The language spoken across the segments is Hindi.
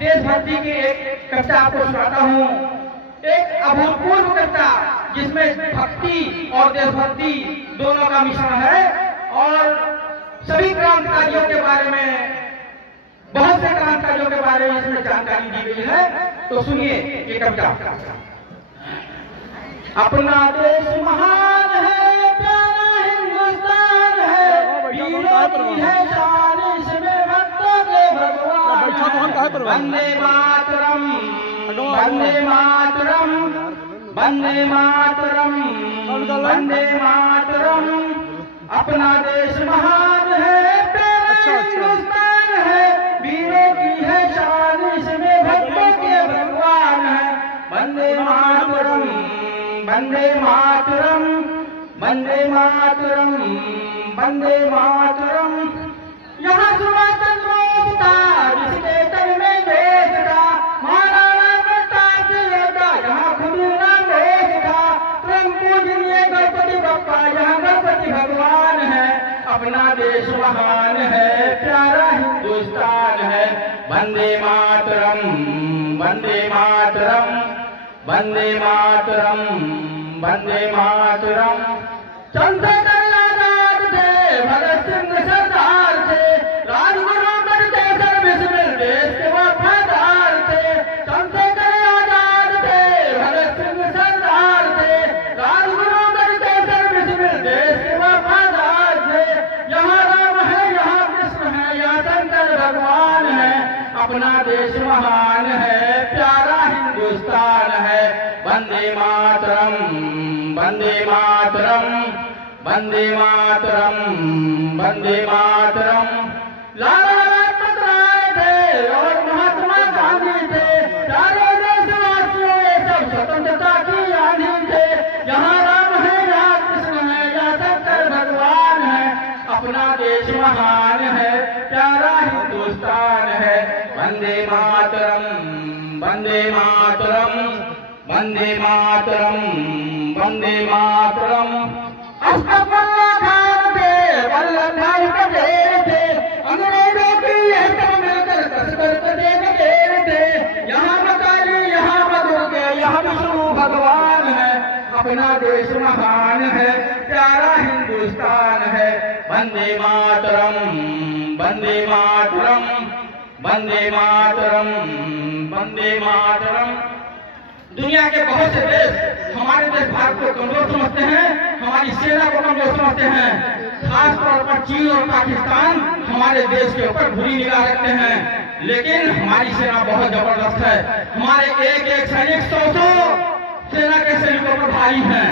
देशभक्ति की एक कविता आपको सुनाता हूँ। एक अभूतपूर्व कविता जिसमें भक्ति और देशभक्ति दोनों का मिश्रण है और सभी क्रांतिकारियों के बारे में, बहुत से क्रांतिकारियों के बारे में इसमें जानकारी दी गई है। तो सुनिए ये कविता। अपना देश महान है, प्यारा हिंदुस्तान है, वीरों की है शान, इसमें भक्तों के भगवान। वंदे मातरम, वंदे मातरम, वंदे मातरम, वंदे मातरम। अपना देश महान है, प्यारा हिंदुस्तान है, वीरों की है शान, इसमें भक्तों के भगवान है। वंदे मातरम, वंदे मातरम, वंदे मातरम, वंदे मातरम। यहाँ सुभाष चंद्र बोस था, जिसके तन में देश था, महाराणा प्रताप योद्धा, यहाँ खुदीराम बोस था। परम पूजनीय गणपति बप्पा, यहाँ गणपति भगवान है। अपना देश महान है, प्यारा हिंदुस्तान है। वंदे मातरम, वंदे मातरम, वंदे मातरम, वंदे मातरम। चंद्रशेखर आजाद थे, भगत सिंह सरदार थे, राजगुरु बड़केसर बिस्मिल देश के वफादार थे। चंद्रशेखर आजाद थे, भगत सिंह सरदार थे, राजगुरु बड़केसर बिस्मिल देश के वफादार थे। यहाँ राम है, यहाँ कृष्ण है, यहाँ शंकर भगवान है। अपना देश महान है, प्यारा हिंदुस्तान है। वंदे मातरम, वंदे मातरम, वंदे मातरम, वंदे मातरम। लाला लाजपत राय थे और महात्मा गांधी थे, चारों देशवासियों ये सब स्वतंत्रता की आंधी थे। यहाँ राम है, यहाँ कृष्ण है, यहाँ शंकर भगवान है। अपना देश महान है, प्यारा हिंदुस्तान है। वंदे मातरम, वंदे मातरम, वंदे मातरम, वंदे मातरम। अशफाक उल्लाह खान थे, वल्लभ भाई पटेल थे, अंग्रेजों की ये सब मिलकर कसकर कदे बखेर थे। यहाँ मकाली, यहाँ बदुर्गे, यहाँ विष्णु भगवान है। अपना देश महान है, प्यारा हिंदुस्तान है। वंदे मातरम, वंदे मातरम, वंदे मातरम, वंदे मातरम। दुनिया के बहुत से देश हमारे देश भारत को कमजोर समझते हैं, हमारी सेना को कमजोर समझते हैं। खास तौर पर चीन और पाकिस्तान हमारे देश के ऊपर बुरी निगाह रखते हैं, लेकिन हमारी सेना बहुत जबरदस्त है। हमारे एक एक सैनिक 100 सेना के सैनिकों पर भारी हैं।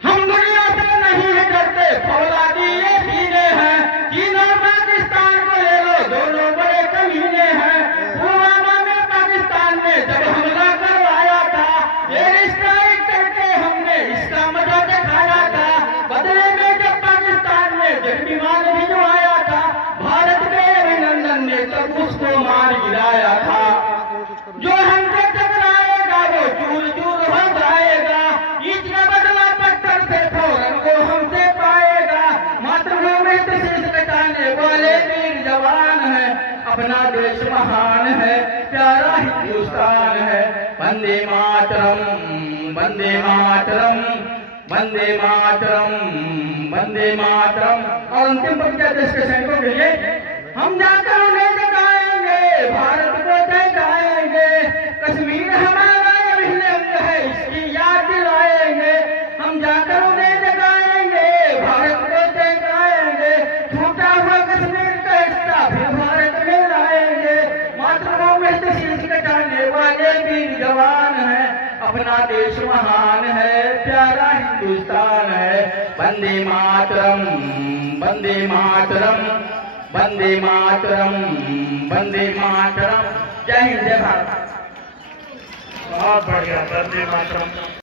हम दुनिया से नहीं है डरते, फौलादी ये सीने हैं। चीन और पाकिस्तान को ले लो, दोनों बड़े कमीने हैं। पुलवामा में पाकिस्तान ने जब हमला करवाया था, एयर स्ट्राइक करके हमने इसका मजा दिखाया था। बदले में जब पाकिस्तान ने जेट विमान भिजवाया था, भारत के अभिनंदन ने तब उसको मार गिराया था। जो हमसे टकराएगा वो चूर चूर हो जाएगा, ईंट का बदला पत्थर से फौरन वो हमसे पाएगा। मातृभूमि से शीश कटाने वाले वीर जवान है। अपना देश महान है, प्यारा हिंदुस्तान है। वंदे मातरम, वंदे मातरम, वंदे मातरम, वंदे मातरम। और अंतिम पंक्ति देश के सैनिकों के लिए, हम जाकर उन्हें जगाएंगे, भारत को जगाएंगे। कश्मीर हमारा अभिन्न अंग है, इसकी याद दिलाएंगे। हम जाकर उन्हें जगाएंगे, भारत को जगाएंगे। छूटा हुआ कश्मीर का हिस्सा फिर भारत में लाएंगे। मातृभूमि से शीश कटाने वाले वीर जवान है। अपना देश महान है, प्यारा हिंदुस्तान है। वंदे मातरम, वंदे मातरम, वंदे मातरम, वंदे मातरम। जय हिंद, जय भारत। बहुत बढ़िया, वंदे मातरम।